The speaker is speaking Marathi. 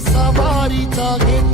सवारीचा घे